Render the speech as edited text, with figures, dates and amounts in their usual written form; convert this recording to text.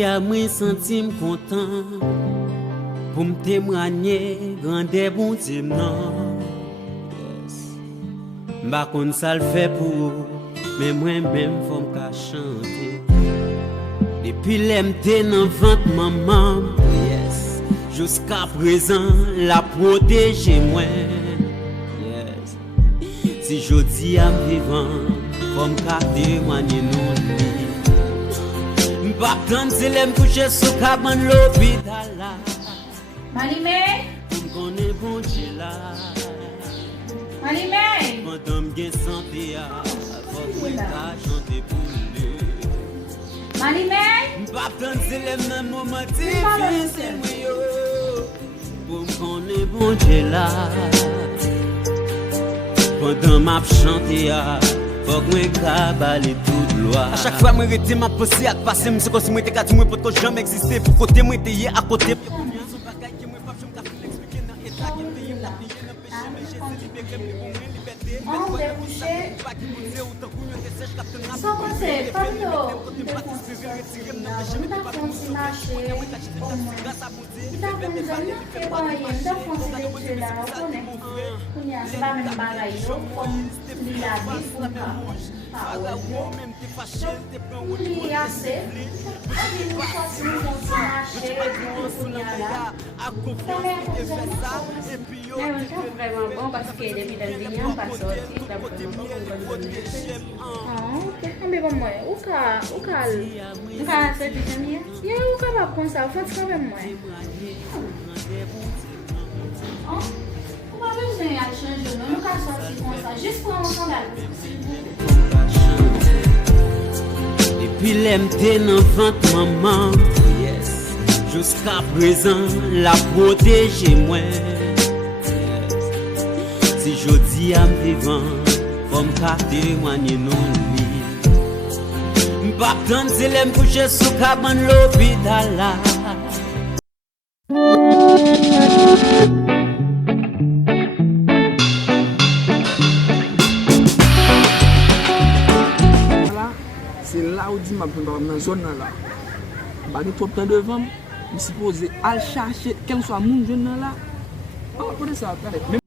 Jodi à moi senti content pour me témoigner grandeur bon Dieu non. M'pa konn ça le fait pour mais moi-même faut me chanter. Depuis l'MT dans ventre maman, yes. Jusqu'à présent la protéger moi. Yes. Si jodi à vivant, faut me témoigner non. M'pa attendre c'est l'aime coucher sous cabane l'hôpital là. Malimé, M'connais bon Dieu là. Malimé. Madame gen santé a, faut que ta chanter pour lui. Malimé. M'pa attendre c'est les mêmes moments difficiles oui yo. Pour m'connais bon Dieu là. Pendant m'a chanter a, faut que moi cabaler toute loi. À chaque fois moi rete m'a pensé à passer, m'se comme si moi t'ai qu'à moi pour jamais exister pour côté moi t'ai à côté. On débouché. Sans penser, pas de défoncer marcher au moins. Nous fait rien, nous là, on connaît. C'est pas même bagaille, comme il a dit pour nous. Il y a assez. Nous continuons à marcher, nous là. Mais on est vraiment bon parce que depuis le dîner, on passe aussi, la première fois. Ok, mais bon, moi, où c'est du jamais? Il y a où qu'on va prendre ça, on fait quand même moi. On va besoin de changer, nous nous sortir comme ça, juste pour un scandale. Depuis l'MT dans ventre maman, yes. Jusqu'à présent la protéger moi. Si jodi à vivant, faut me témoigner non lui. M'pa attendre c'est l'aime coucher sous cabane l'hôpital là. C'est là où dit m'a dans zone là. Bah trop temps devant, je suppose à chercher quel soit mon jeune là. Ah, pour ça, même